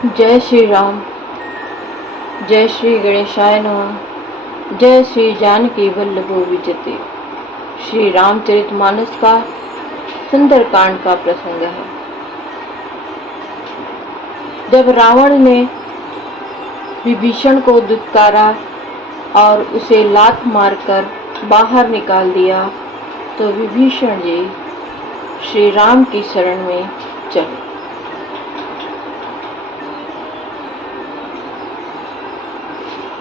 जय श्री राम। जय श्री गणेशाय नमः। जय श्री जानकी वल्लभो विजयते। श्री रामचरितमानस का सुंदरकांड का प्रसंग है। जब रावण ने विभीषण को दुत्कारा और उसे लात मारकर बाहर निकाल दिया तो विभीषण जी श्री राम की शरण में चले।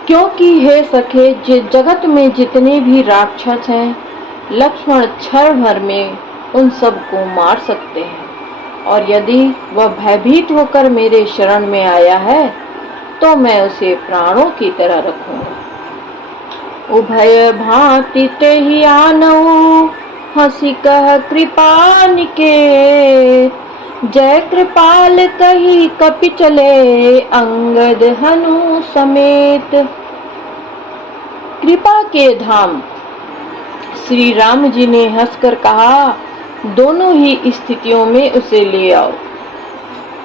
क्योंकि हे सखे, जगत में जितने भी राक्षस हैं, लक्ष्मण क्षण भर में उन सबको मार सकते हैं, और यदि वह भयभीत होकर मेरे शरण में आया है तो मैं उसे प्राणों की तरह रखूंगा। उभय भांति ते ही आनऊ, हंसी कह कृपा निकेत, जय कृपाल कही कपि चले, अंगद हनु समेत। कृपा के धाम श्री राम जी ने हंसकर कहा, दोनों ही स्थितियों में उसे ले आओ।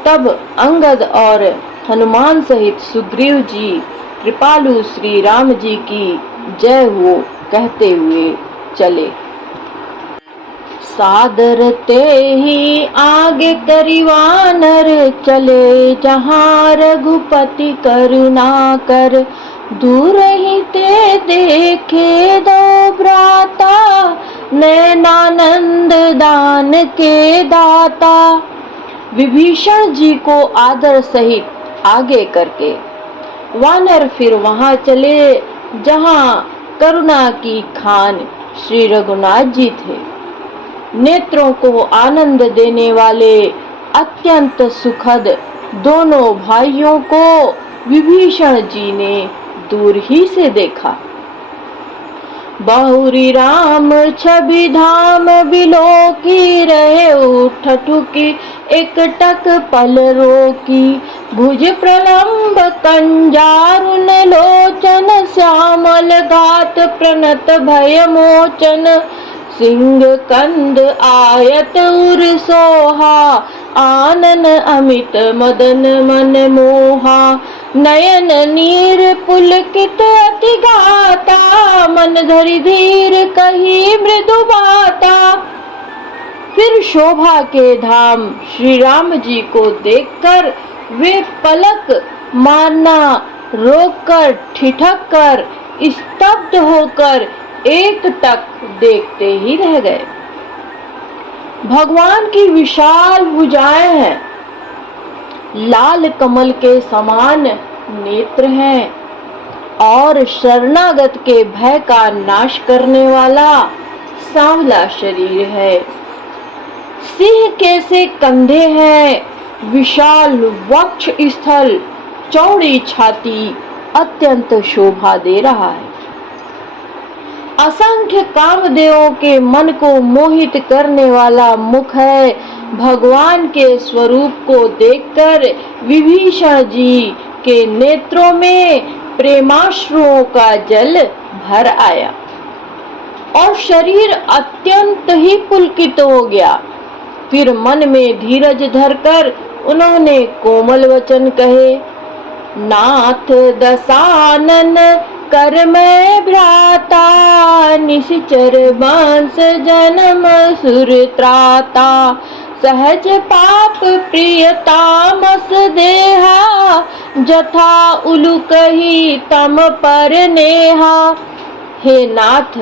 तब अंगद और हनुमान सहित सुग्रीव जी कृपालु श्री राम जी की जय हो कहते हुए चले। सादर ते ही आगे करिवानर चले, जहाँ रघुपति करुणा कर, दूर ही ते देखे दो भ्राता, नैनानंद दान के दाता। विभीषण जी को आदर सहित आगे करके वानर फिर वहां चले जहां करुणा की खान श्री रघुनाथ जी थे। नेत्रों को आनंद देने वाले अत्यंत सुखद दोनों भाइयों को विभीषण जी ने दूर ही से देखा। बहुरी राम छवि धाम बिलोकी, रहे उठ ठुकी एक टक पल रोकी, भुज प्रलंब कंजारुन लोचन, श्यामल गात प्रणत भय मोचन, सिंह कंद आयत उर सोहा, आनन अमित मदन मन मोहा, नयन नीर पुलकित अति गाता, मन धरि धीर कही मृदु बाता। फिर शोभा के धाम श्री राम जी को देखकर वे पलक मारना रोककर ठिठक कर स्तब्ध होकर एक टक देखते ही रह गए। भगवान की विशाल भुजाएं हैं, लाल कमल के समान नेत्र हैं और शरणागत के भय का नाश करने वाला सांवला शरीर है। सिंह के से कंधे हैं, विशाल वक्ष स्थल, चौड़ी छाती अत्यंत शोभा दे रहा है। असंख्य कामदेवों के मन को मोहित करने वाला मुख है। भगवान के स्वरूप को देखकर विभीषण जी के नेत्रों में प्रेमाश्रुओं का जल भर आया और शरीर अत्यंत ही पुलकित हो गया। फिर मन में धीरज धरकर उन्होंने कोमल वचन कहे, नाथ दशानन कर मैं भ्राता, निशिचर बांस जन्म सुर त्राता, सहज पाप प्रिय तामस देहा, जथा उलुक ही तम पर नेहा। हे नाथ,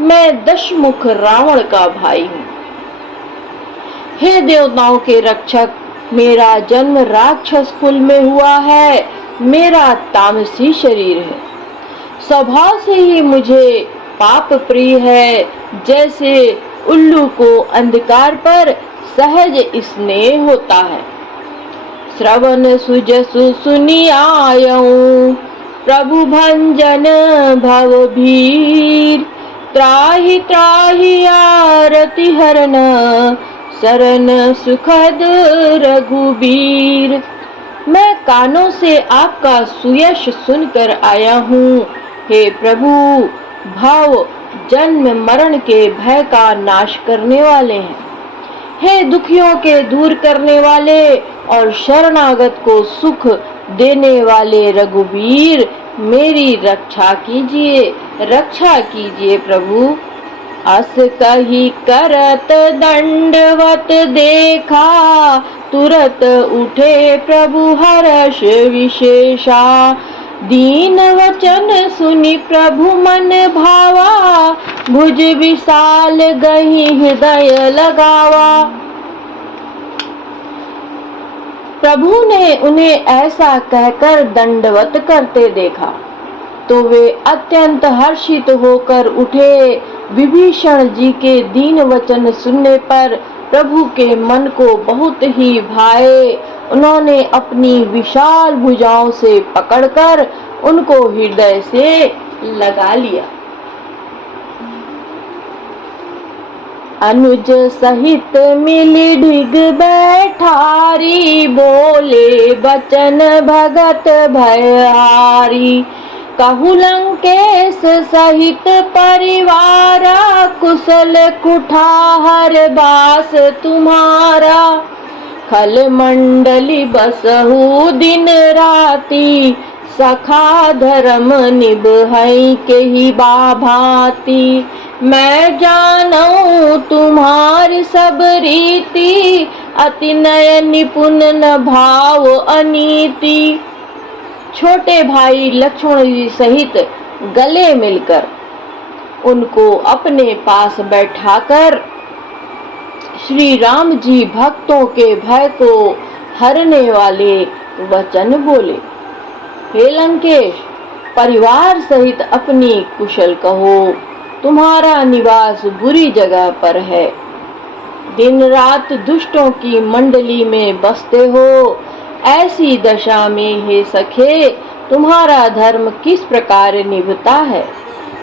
मैं दशमुख रावण का भाई हूँ। हे देवताओं के रक्षक, मेरा जन्म राक्षस कुल में हुआ है। मेरा तामसी शरीर है। स्वभाव से ही मुझे पाप प्रिय है। जैसे उल्लू को अंधकार पर सहज स्नेह होता है। श्रवण सुजसु सुनी आयऊं, प्रभु भंजन भव भीर, त्राहि त्राहि आरति हरन, शरण सुखद रघुबीर। मैं कानों से आपका सुयश सुनकर आया हूँ। हे प्रभु, भव जन्म मरण के भय का नाश करने वाले हैं। हे दुखियों के दूर करने वाले और शरणागत को सुख देने वाले रघुवीर, मेरी रक्षा कीजिए प्रभु। अस कही करत दंडवत देखा, तुरत उठे प्रभु हर्ष विशेषा। दीन वचन सुनि प्रभु मन भावा, भुज विशाल गही हृदय लगावा। प्रभु ने उन्हें ऐसा कहकर दंडवत करते देखा तो वे अत्यंत हर्षित होकर उठे। विभीषण जी के दीन वचन सुनने पर प्रभु के मन को बहुत ही भाए। उन्होंने अपनी विशाल भुजाओं से पकड़कर उनको हृदय से लगा लिया। अनुज सहित मिली ढिग बैठारी, बोले बचन भगत भयहारी। कहु लंकेश सहित परिवारा, कुशल कुठार बास तुम्हारा। खल मंडली बसहु दिन राती, सखा धर्म निभई के ही भांति। मैं जानूं तुम्हारी सब रीति, अति नय निपुण न भाव अनीति। छोटे भाई लक्ष्मण जी सहित गले मिलकर उनको अपने पास बैठाकर श्री राम जी भक्तों के भय को हरने वाले वचन बोले। हे लंकेश, परिवार सहित अपनी कुशल कहो। तुम्हारा निवास बुरी जगह पर है, दिन रात दुष्टों की मंडली में बसते हो। ऐसी दशा में हे सखे, तुम्हारा धर्म किस प्रकार निभता है।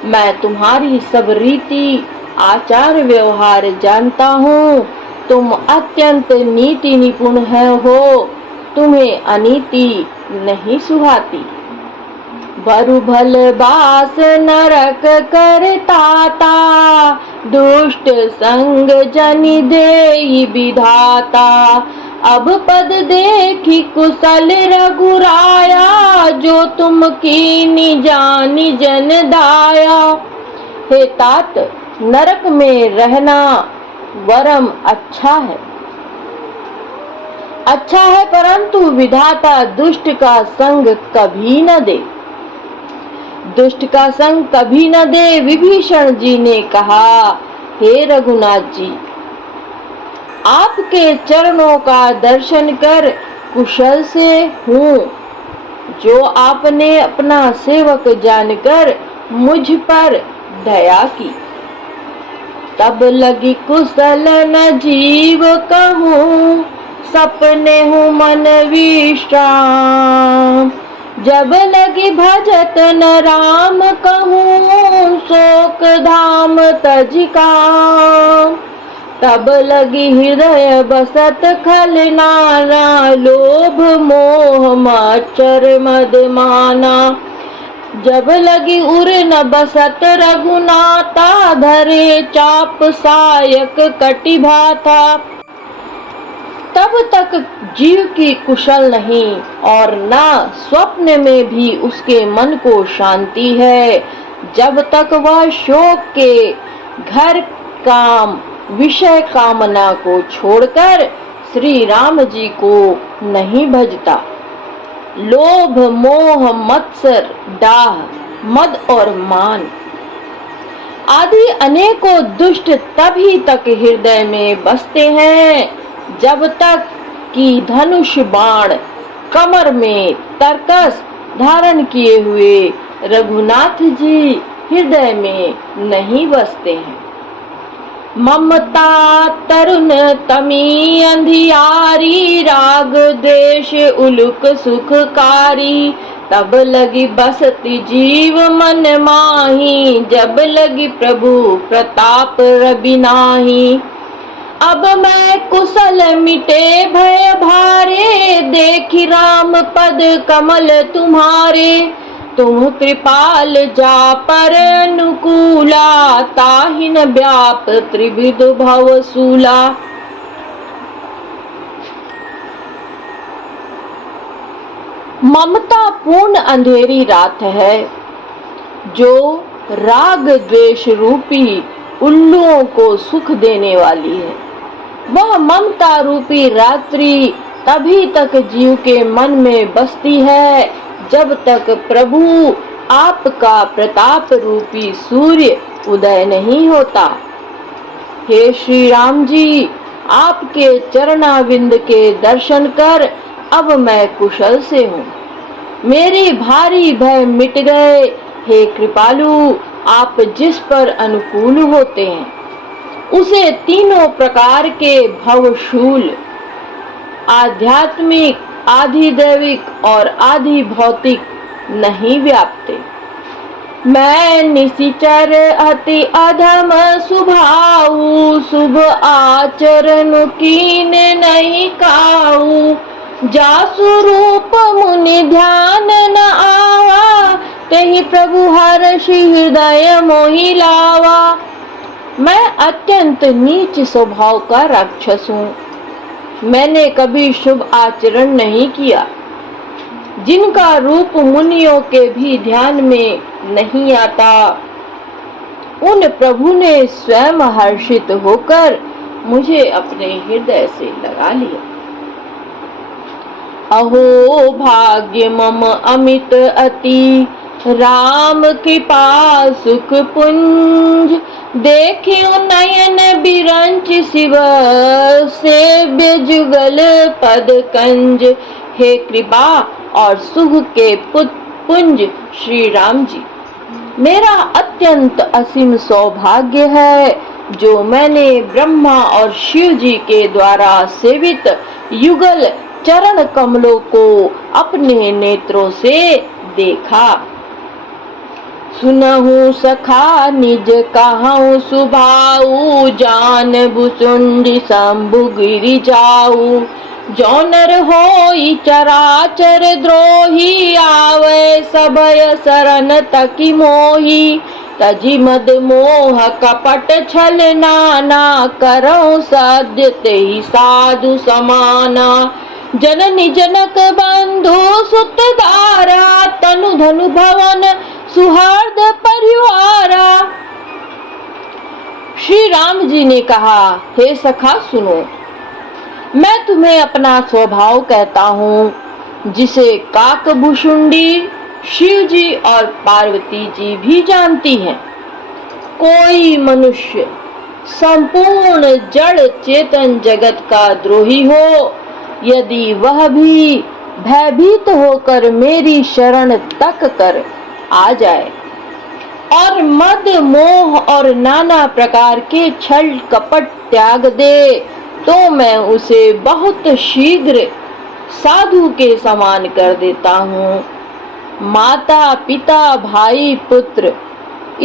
मैं तुम्हारी सब रीति आचार व्यवहार जानता हूँ। तुम अत्यंत नीति निपुण हो, तुम्हें अनीति नहीं सुहाती। बरु भल बास नरक करताता, दुष्ट संग जनि देहि विधाता। अब पद देखी कुशल रघुराया, जो तुम कीनी जानी जन दाया। हे तात, नरक में रहना वरम अच्छा है परंतु विधाता दुष्ट का संग कभी न दे। विभीषण जी ने कहा, हे रघुनाथ जी, आपके चरणों का दर्शन कर कुशल से हूँ। जो आपने अपना सेवक जानकर मुझ पर दया की, तब लगी कुशल न जीव कहूँ। सपने हूँ मन विश्राम, जब लगी भजत न राम कहूँ। शोक धाम तजिकाम, तब लगी हृदय बसत खल नाना। लोभ मोह मच्चर मद माना, जब लगी उर न बसत रघुनाथा। धरे चाप सायक कटि भाता, तब तक जीव की कुशल नहीं और न स्वप्न में भी उसके मन को शांति है। जब तक वह शोक के घर काम विषय कामना को छोड़कर श्री राम जी को नहीं भजता। लोभ मोह मत्सर डाह मद और मान आदि अनेकों दुष्ट तभी तक हृदय में बसते हैं, जब तक कि धनुष बाण कमर में तरकस धारण किए हुए रघुनाथ जी हृदय में नहीं बसते हैं। ममता तरुण तमी अंधियारी, राग द्वेष उलुक सुखकारी। तब लगी बसती जीव मन माही, जब लगी प्रभु प्रताप रवि नाही। अब मैं कुशल मिटे भय भारे, देखी राम पद कमल तुम्हारे। तुम कृपाल जा पर अनुकूला, ताहिन व्याप त्रिविध भव सूला। ममता पूर्ण अंधेरी रात है जो राग द्वेष रूपी उल्लुओं को सुख देने वाली है। वह ममता रूपी रात्रि तभी तक जीव के मन में बसती है जब तक प्रभु आपका प्रताप रूपी सूर्य उदय नहीं होता। हे श्री राम जी, आपके चरणाविंद के दर्शन कर अब मैं कुशल से हूँ। मेरे भारी भय मिट गए। हे कृपालु, आप जिस पर अनुकूल होते हैं उसे तीनों प्रकार के भवशूल, आध्यात्मिक, आधिदैविक और आधि भौतिक नहीं व्यापते। मैं निशिचर अति अधम सुभाऊ, शुभ आचरण कीन नहीं काऊ। जासु रूप मुनि ध्यान न आवा, तेहि प्रभु हर्षि हृदय मोहि लावा। मैं अत्यंत नीच स्वभाव का राक्षस हूँ। मैंने कभी शुभ आचरण नहीं किया। जिनका रूप मुनियों के भी ध्यान में नहीं आता, उन प्रभु ने स्वयं हर्षित होकर मुझे अपने हृदय से लगा लिया। अहो भाग्य मम अमित अति, राम कृपा सुख पुंज। देखियो नयन बिरंच शिव, सेव्य जुगल पद कंज। हे कृपा और सुख के पुंज श्री राम जी, मेरा अत्यंत असीम सौभाग्य है जो मैंने ब्रह्मा और शिव जी के द्वारा सेवित युगल चरण कमलों को अपने नेत्रों से देखा। सुनहु सखा निज कहूँ सुभाऊ, जान भुसुंडी शंभु गिरि जाऊ। जौनर होई चराचर द्रोही, आवे सबय शरण तकी मोही। तजी मद मोह कपट छल नाना, करऊँ सद्य तेहि साधु समाना। जननी जनक बंधु सुत दारा, तनु धनु भवन सुहार्द परिवारा। श्री राम जी ने कहा, हे सखा सुनो, मैं तुम्हें अपना स्वभाव कहता हूँ जिसे काकभुशुंडी, शिव जी और पार्वती जी भी जानती हैं। कोई मनुष्य संपूर्ण जड़ चेतन जगत का द्रोही हो, यदि वह भी भयभीत होकर मेरी शरण तक कर आ जाए और मद मोह और नाना प्रकार के छल कपट त्याग दे, तो मैं उसे बहुत शीघ्र साधु के समान कर देता हूँ। माता पिता भाई पुत्र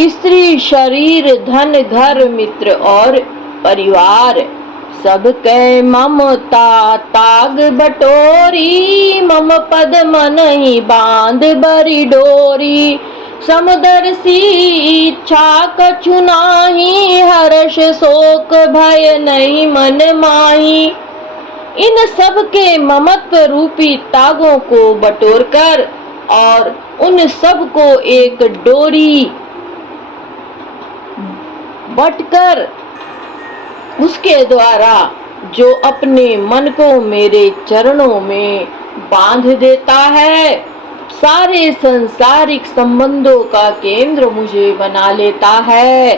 स्त्री शरीर धन घर मित्र और परिवार सब कै ममता ताग बटोरी। मम पद मन ही बांध बरी डोरी। समदर्शी इच्छा कछु नाही, हर्ष शोक भय नहीं मन माही। इन सब के ममत्व रूपी तागों को बटोरकर और उन सब को एक डोरी बटकर उसके द्वारा जो अपने मन को मेरे चरणों में बांध देता है, सारे संसारिक संबंधों का केंद्र मुझे बना लेता है।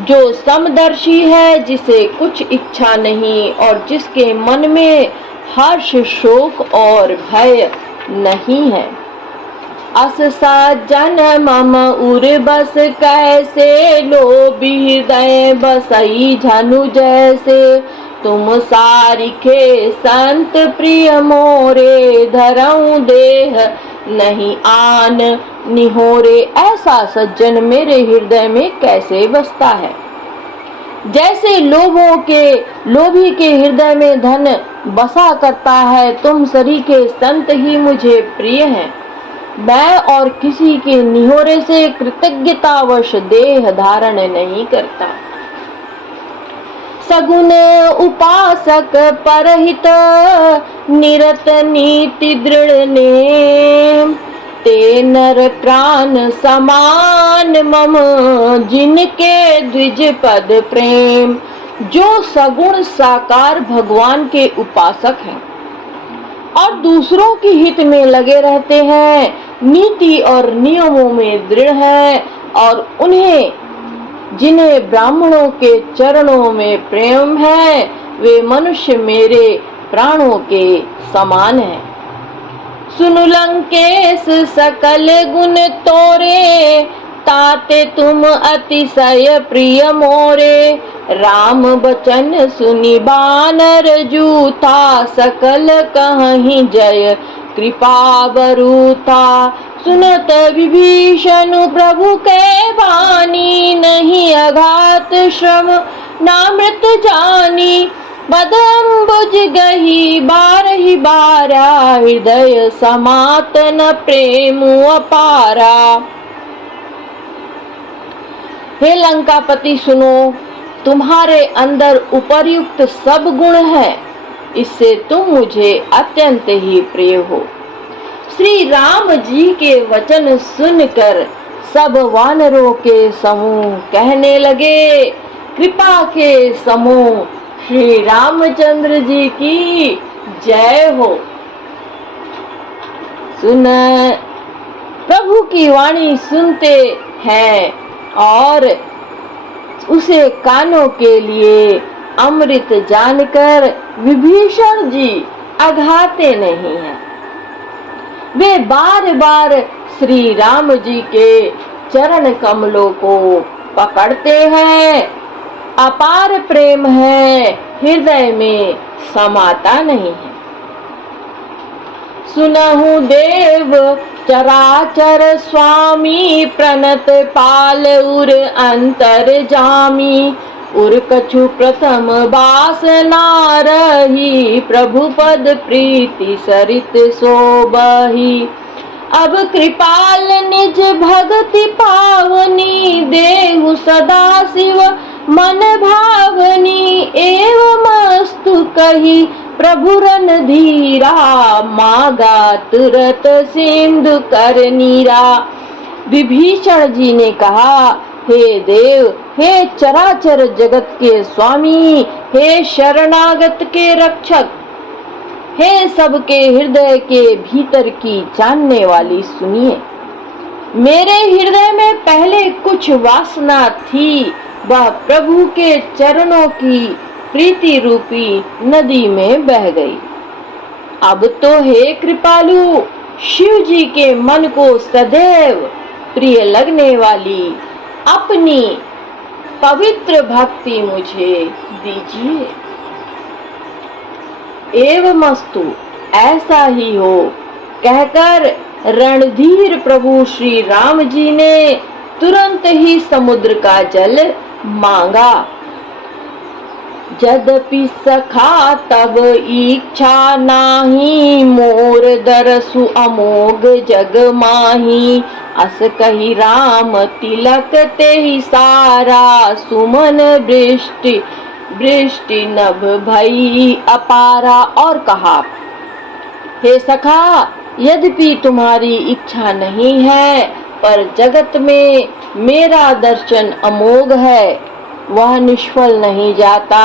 जो समदर्शी है, जिसे कुछ इच्छा नहीं और जिसके मन में हर्ष शोक और भय नहीं है। अस सज्जन मम उर बस कैसे, लोभी हृदय बसई झनु जैसे। तुम सारिखे संत प्रिय मोरे, धरऊं देह नहीं आन निहोरे। ऐसा सज्जन मेरे हृदय में कैसे बसता है? जैसे लोभी के हृदय में धन बसा करता है, तुम सरीखे संत ही मुझे प्रिय हैं। मैं और किसी के निहोरे से कृतज्ञतावश देह धारण नहीं करता। सगुण उपासक परहित निरत नीति दृढ़ नेम। ते नर प्राण समान मम जिनके द्विज पद प्रेम। जो सगुण साकार भगवान के उपासक हैं और दूसरों के हित में लगे रहते हैं, नीति और नियमों में दृढ़ है, और जिन्हें ब्राह्मणों के चरणों में प्रेम है, वे मनुष्य मेरे प्राणों के समान हैं। सुनु लंकेश सकल गुण तोरे, ताते तुम अतिशय प्रिय मोरे। राम बचन सुनि बानर जूथा, सकल कहीं जय कृपा बरूथा। सुनत विभीषण प्रभु के बानी, नहीं अघात श्रम नामृत जानी। बदम्बुज गही बारहि बारा, हृदय समातन प्रेम अपारा। हे लंकापति सुनो, तुम्हारे अंदर उपर्युक्त सब गुण है, इससे तुम मुझे अत्यंत ही प्रिय हो। श्री राम जी के वचन सुनकर सब वानरों के समूह कहने लगे, कृपा के समूह श्री रामचंद्र जी की जय हो। सुन प्रभु की वाणी सुनते हैं और उसे कानों के लिए अमृत जानकर विभीषण जी अघाते नहीं हैं। वे बार बार श्री राम जी के चरण कमलों को पकड़ते हैं। अपार प्रेम है, हृदय में समाता नहीं है। सुनहु देव चराचर स्वामी, प्रणत पाल उर अंतर जामी। उर कछु प्रथम बासना रही, प्रभु पद प्रीति सरित सोबही। अब कृपाल निज भगति पावनी, देहु सदा शिव मन भावनी। एवमस्तु कही प्रभु रन धीरा, मागा तुरत सिंधु कर नीरा। विभीषण जी ने कहा, हे देव, हे चराचर जगत के स्वामी, हे शरणागत के रक्षक, हे सबके हृदय के भीतर की जानने वाली, सुनिए। मेरे हृदय में पहले कुछ वासना थी, वह प्रभु के चरणों की प्रीति रूपी नदी में बह गई। अब तो हे कृपालु, शिव जी के मन को सदैव प्रिय लगने वाली अपनी पवित्र भक्ति मुझे दीजिए। एवमस्तु, ऐसा ही हो, कहकर रणधीर प्रभु श्री राम जी ने तुरंत ही समुद्र का जल मांगा। यद्यपि सखा तब इच्छा नाही, मोर दरसु अमोघ जग माही। अस कही राम तिलक तेहि सारा, सुमन वृष्टि वृष्टि नभ भई अपारा। और कहा, हे सखा, यद्यपि तुम्हारी इच्छा नहीं है, पर जगत में मेरा दर्शन अमोघ है, वह निष्फल नहीं जाता।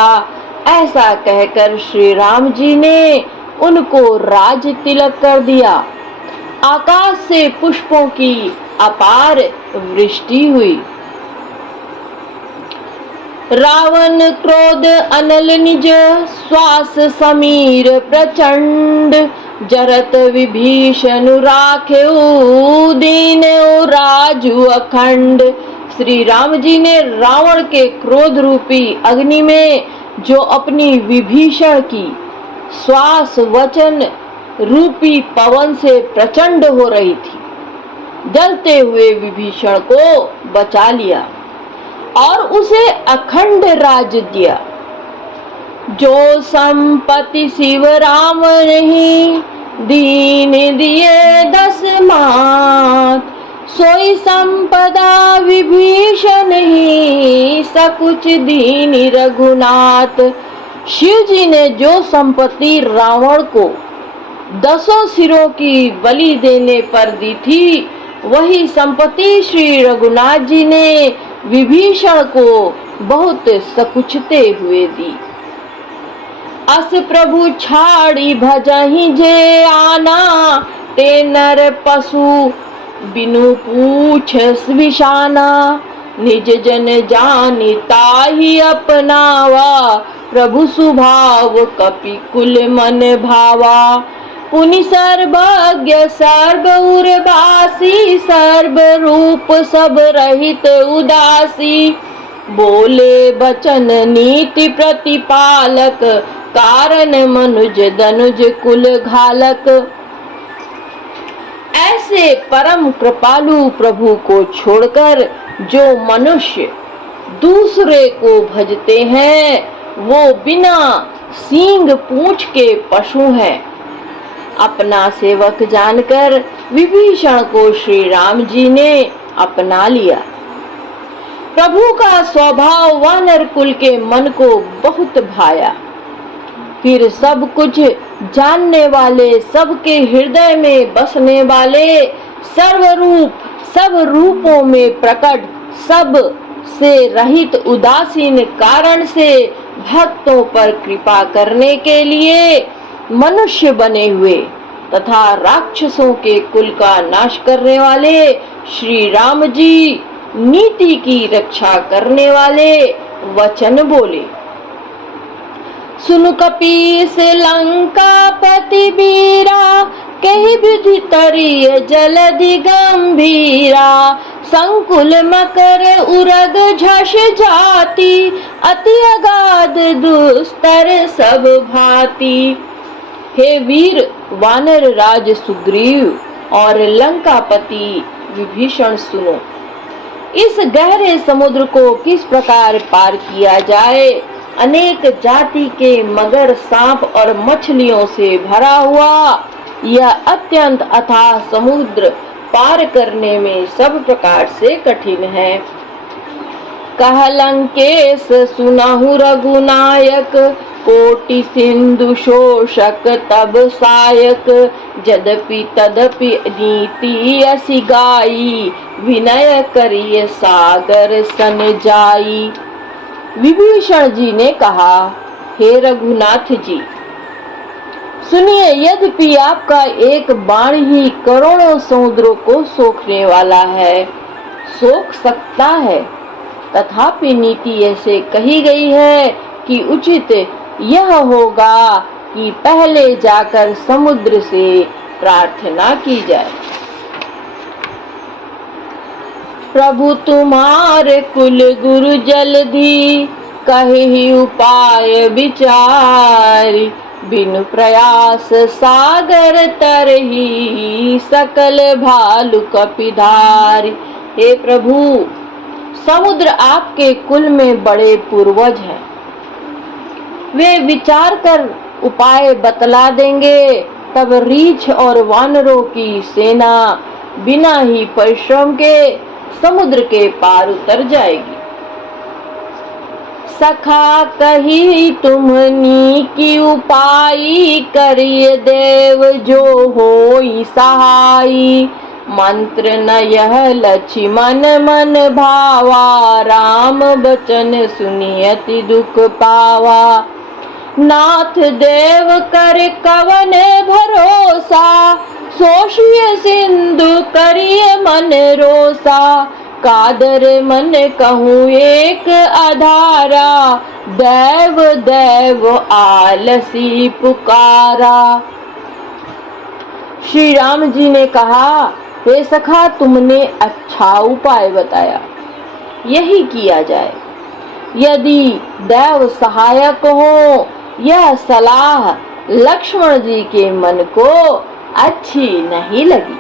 ऐसा कहकर श्री राम जी ने उनको राज तिलक कर दिया। आकाश से पुष्पों की अपार वृष्टि हुई। रावण क्रोध अनल निज, श्वास समीर प्रचंड। जरत विभीषण राखेउ, दीन राजु अखंड। श्री राम जी ने रावण के क्रोध रूपी अग्नि में जो अपनी विभीषण की श्वास वचन रूपी पवन से प्रचंड हो रही थी, जलते हुए विभीषण को बचा लिया और उसे अखंड राज दिया। जो संपत्ति शिव राम नहीं, दीन दिए 10 मात। सोई संपदा विभीषण ही सकुच दीनि रघुनाथ। शिव जी ने जो संपत्ति रावण को 10 सिरों की बलि देने पर दी थी, वही संपत्ति श्री रघुनाथ जी ने विभीषण को बहुत सकुचते हुए दी। अस प्रभु छाड़ी भजहि जे आना, ते नर पशु बिनु पूछ विषाना। निज जन जानि ताहि अपनावा, प्रभु स्वभाव कपि कुल मन भावा। पुनि सर्वज्ञ सर्व उर्वासी, सर्व रूप सब रहित उदासी। बोले बचन नीति प्रतिपालक, कारण मनुज दनुज कुल घालक। ऐसे परम कृपालु प्रभु को छोड़कर जो मनुष्य दूसरे को भजते हैं, वो बिना सींग पूंछ के पशु हैं। अपना सेवक जानकर विभीषण को श्री राम जी ने अपना लिया। प्रभु का स्वभाव वानर कुल के मन को बहुत भाया। फिर सब कुछ जानने वाले, सबके हृदय में बसने वाले, सर्वरूप सब रूपों में प्रकट, सब से रहित उदासीन कारण से भक्तों पर कृपा करने के लिए मनुष्य बने हुए तथा राक्षसों के कुल का नाश करने वाले श्री राम जी नीति की रक्षा करने वाले वचन बोले। सुनु कपीस लंका पति बीरा, कहि विधि तरिय जलधि गंभीरा। संकुल मकर उरग झष जाति, अति अगाध दुस्तर सब भांति। हे वीर वानर राज सुग्रीव और लंकापति विभीषण, सुनो। इस गहरे समुद्र को किस प्रकार पार किया जाए। अनेक जाति के मगर, सांप और मछलियों से भरा हुआ यह अत्यंत अथाह समुद्र पार करने में सब प्रकार से कठिन है। कह लंकेश सुनहु रघुनायक, कोटि सिंधु शोषक तब सायक। यद्यपि तदपि नीति असि गाई, विनय करिय सागर सन जाई। विभीषण जी ने कहा, हे रघुनाथ जी, सुनिए, यद्यपि आपका एक बाण ही करोड़ों समुद्रों को सोखने वाला है, सोख सकता है, तथापि नीति ऐसे कही गई है कि उचित यह होगा कि पहले जाकर समुद्र से प्रार्थना की जाए। प्रभु तुम्हारे कुल गुरु जलधि, कहि उपाय विचार। बिनु प्रयास सागर तरहि, सकल भालु कपिधार। हे प्रभु, समुद्र आपके कुल में बड़े पूर्वज हैं। वे विचार कर उपाय बतला देंगे, तब रीछ और वानरों की सेना बिना ही परिश्रम के समुद्र के पार उतर जाएगी। सखा कही तुम्हनी की उपाय, करिए देव जो होई सहाई। मंत्र न यह लक्ष्मण मन भावा, राम बचन सुनियति दुख पावा। नाथ देव कर कवन भरोसा, सोषिय सिंधु करिए मन रोसा। कादर मन कहूँ एक आधारा, देव देव आलसी पुकारा। श्री राम जी ने कहा, हे सखा, तुमने अच्छा उपाय बताया, यही किया जाए। यदि देव सहायक हो, यह सलाह लक्ष्मण जी के मन को अच्छी नहीं लगी।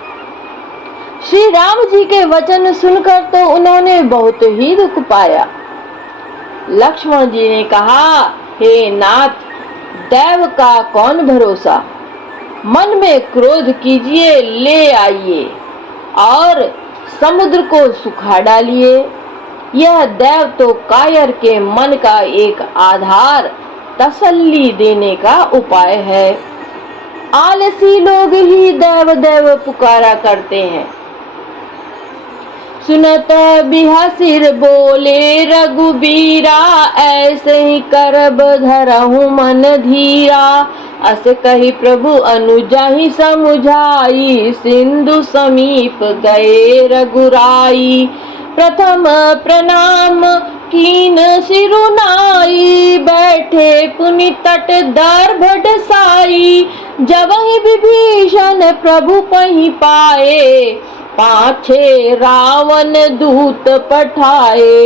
श्री राम जी के वचन सुनकर तो उन्होंने बहुत ही दुख पाया। लक्ष्मण जी ने कहा, हे नाथ, देव का कौन भरोसा। मन में क्रोध कीजिए, ले आइए और समुद्र को सुखा डालिए। यह दैव तो कायर के मन का एक आधार, तसल्ली देने का उपाय है। आलसी लोग ही दैव दैव पुकारा करते हैं। सुनत बिहसिर बोले रघुबीरा, ऐसे ही करब धरहु मन धीरा। अस कही प्रभु अनुजाहि समुझाई, सिंधु समीप गए रघुराई। प्रथम प्रणाम कीन सिरुनाई, बैठे पुनि तट दर्भ डसाई। जबहि विभीषण प्रभु पहि पाए, पाछे रावण दूत पठाए।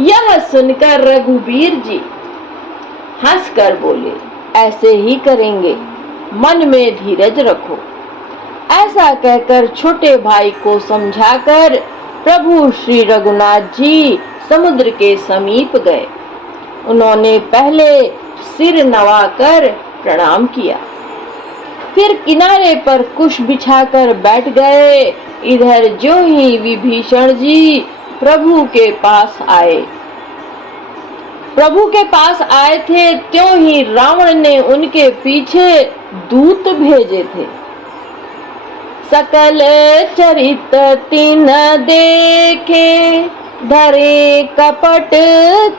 यह सुनकर रघुबीर जी हंसकर बोले, ऐसे ही करेंगे, मन में धीरज रखो। ऐसा कहकर छोटे भाई को समझाकर प्रभु श्री रघुनाथ जी समुद्र के समीप गए। उन्होंने पहले सिर नवाकर प्रणाम किया, फिर किनारे पर कुश बिछाकर बैठ गए। इधर जो ही विभीषण जी प्रभु के पास आए थे, त्यों ही रावण ने उनके पीछे दूत भेजे थे। सकल चरित तिन देखे, धरे कपट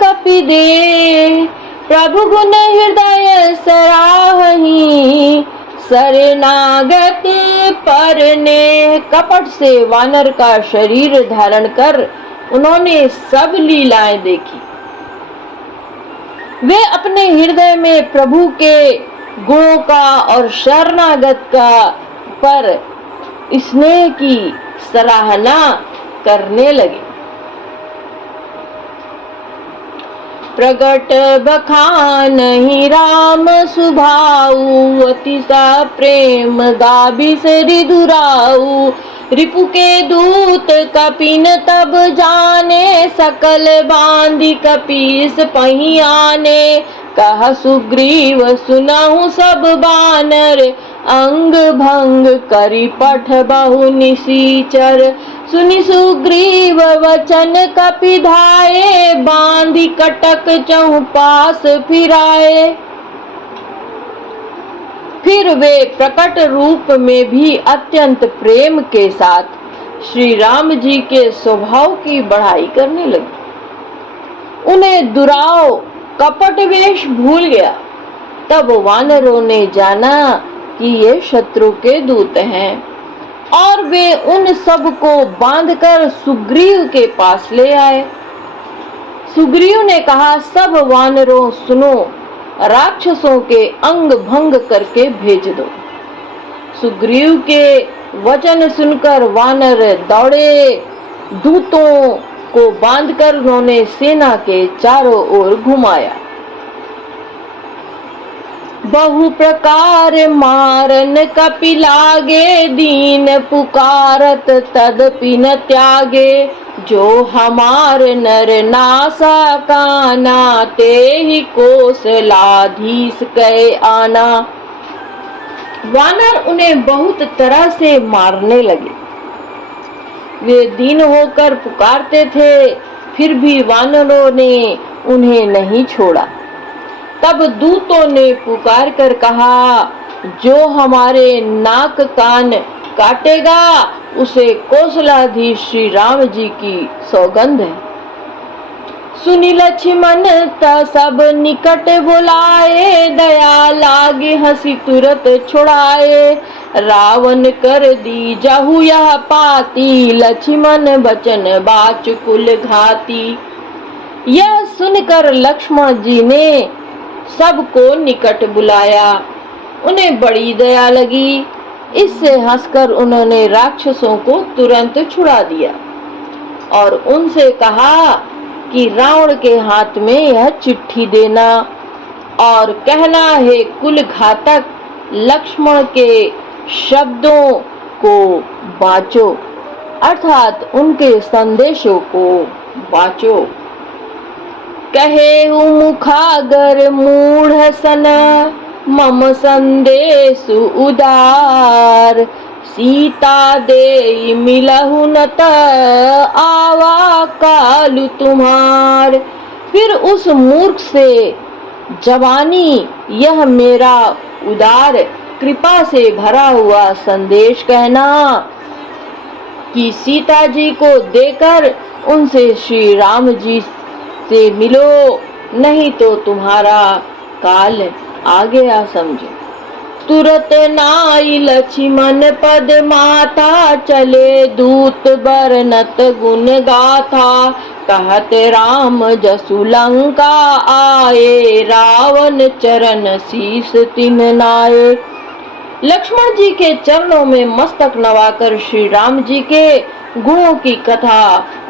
कपि दे। प्रभु गुण हृदय सराहहि, शरणागत परने। कपट से वानर का शरीर धारण कर उन्होंने सब लीलाएं देखी। वे अपने हृदय में प्रभु के गुणों का और शरणागत का पर स्नेह की सराहना करने लगे। प्रगट बखानहि राम सुभाऊ, अतिशा प्रेम गाभिस रिधुराऊ। रिपु के दूत कपिन तब जाने, सकल बांधि कपीस पहि आने। कह सुग्रीव सुनहु सब बानर, अंग भंग करि पठ बहु निसीचर। सुनि सुग्रीव वचन कपि धाये, बांधि कटक चहु पास फिराए। फिर वे प्रकट रूप में भी अत्यंत प्रेम के साथ श्री राम जी के स्वभाव की बढ़ाई करने लगे। उन्हें दुराव कपट वेश भूल गया। तब वानरों ने जाना कि ये शत्रु के दूत हैं और वे उन सब को बांधकर सुग्रीव के पास ले आए। सुग्रीव ने कहा, सब वानरों सुनो, राक्षसों के अंग भंग करके भेज दो। सुग्रीव के वचन सुनकर वानर दौड़े। दूतों को बांधकर उन्होंने सेना के चारों ओर घुमाया। बहु प्रकार मारन कपि लागे, दीन पुकारत तदपि न त्यागे। जो हमार नर नासा काना, ते ही कोसलाधीश कै आना। वानर उन्हें बहुत तरह से मारने लगे। वे दीन होकर पुकारते थे, फिर भी वानरों ने उन्हें नहीं छोड़ा। तब दूतों ने पुकार कर कहा, जो हमारे नाक कान काटेगा उसे कौशलाधीश श्री राम जी की सौगंध है। सुनी लक्ष्मण त सब निकट बुलाए, दया लागे हंसी तुरत छुड़ाए। रावण कर दी जहु यह पाती, लक्ष्मण बचन बाचुकुल घाती। यह सुनकर लक्ष्मण जी ने सबको निकट बुलाया। उन्हें बड़ी दया लगी। इससे हंसकर उन्होंने राक्षसों को तुरंत छुड़ा दिया और उनसे कहा कि रावण के हाथ में यह चिट्ठी देना और कहना है, कुल घातक लक्ष्मण के शब्दों को बाँचो, अर्थात उनके संदेशों को बाँचो। कहे मुखागर मूढ़ सन, मम संदेश उदार। सीता दे मिलहु न त आवा कालु तुम्हार। फिर उस मूर्ख से जवानी यह मेरा उदार कृपा से भरा हुआ संदेश कहना कि सीता जी को देकर उनसे श्री राम जी से मिलो, नहीं तो तुम्हारा काल आ गया समझो। तुरत नाई लक्ष्मण पद माथा, चले दूत बरनत गुण गाथा। कहत राम जसु लंका आए, रावण चरण शीस तिन नाये। लक्ष्मण जी के चरणों में मस्तक नवाकर श्री राम जी के गुणों की कथा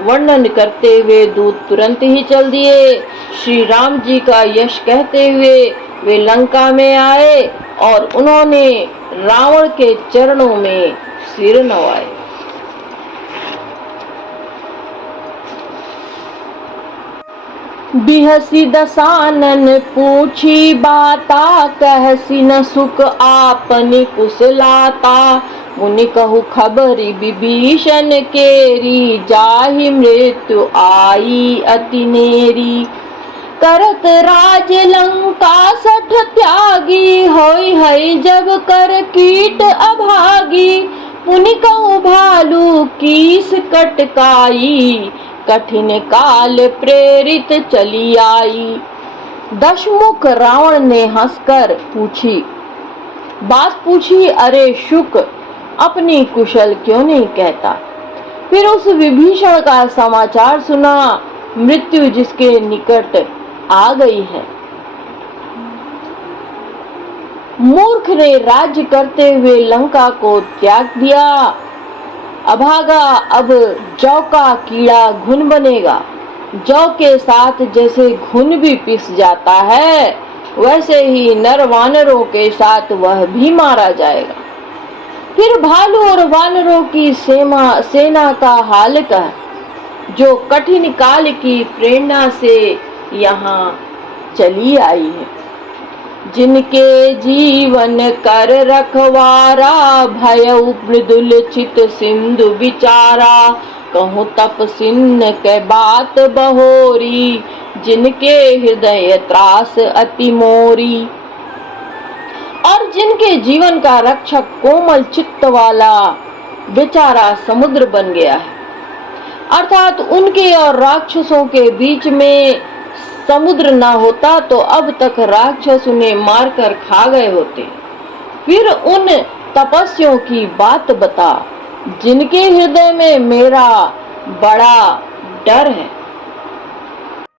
वर्णन करते हुए दूत तुरंत ही चल दिए। श्री राम जी का यश कहते हुए वे लंका में आए और उन्होंने रावण के चरणों में सिर नवाए। बिहसी दसानन पूछी बाता, कहसी न सुख आपन कुशलाता। मुनि कहु खबरी विभीषण केरी, जाहि मृत्यु आई अति नेरी। करत राज लंका सठ त्यागी, होई है जब कर कीट अभागी। मुनि कहु भालू कीस कटकाई, कठिन काल प्रेरित चली आई। दशमुख रावण ने हंसकर बात पूछी, अरे शुक अपनी कुशल क्यों नहीं कहता। फिर उस विभीषण का समाचार सुना, मृत्यु जिसके निकट आ गई है। मूर्ख ने राज्य करते हुए लंका को त्याग दिया। अभागा अब जौ का कीड़ा घुन बनेगा। जौ के साथ जैसे घुन भी पिस जाता है, वैसे ही नर वानरों के साथ वह भी मारा जाएगा। फिर भालू और वानरों की सेना का हाल कह, जो कठिन काल की प्रेरणा से यहाँ चली आई है। जिनके जीवन कर रखवारा, भयउ मृदुल चित सिंधु विचारा। कहूँ तप सिन्न के बात बहोरी, जिनके हृदय त्रास अति मोरी। और जिनके जीवन का रक्षक कोमल चित्त वाला बेचारा समुद्र बन गया है। अर्थात उनके और राक्षसों के बीच में समुद्र ना होता तो अब तक राक्षस उन्हें मारकर खा गए होते। फिर उन तपस्वियों की बात बता, जिनके हृदय में मेरा बड़ा डर है।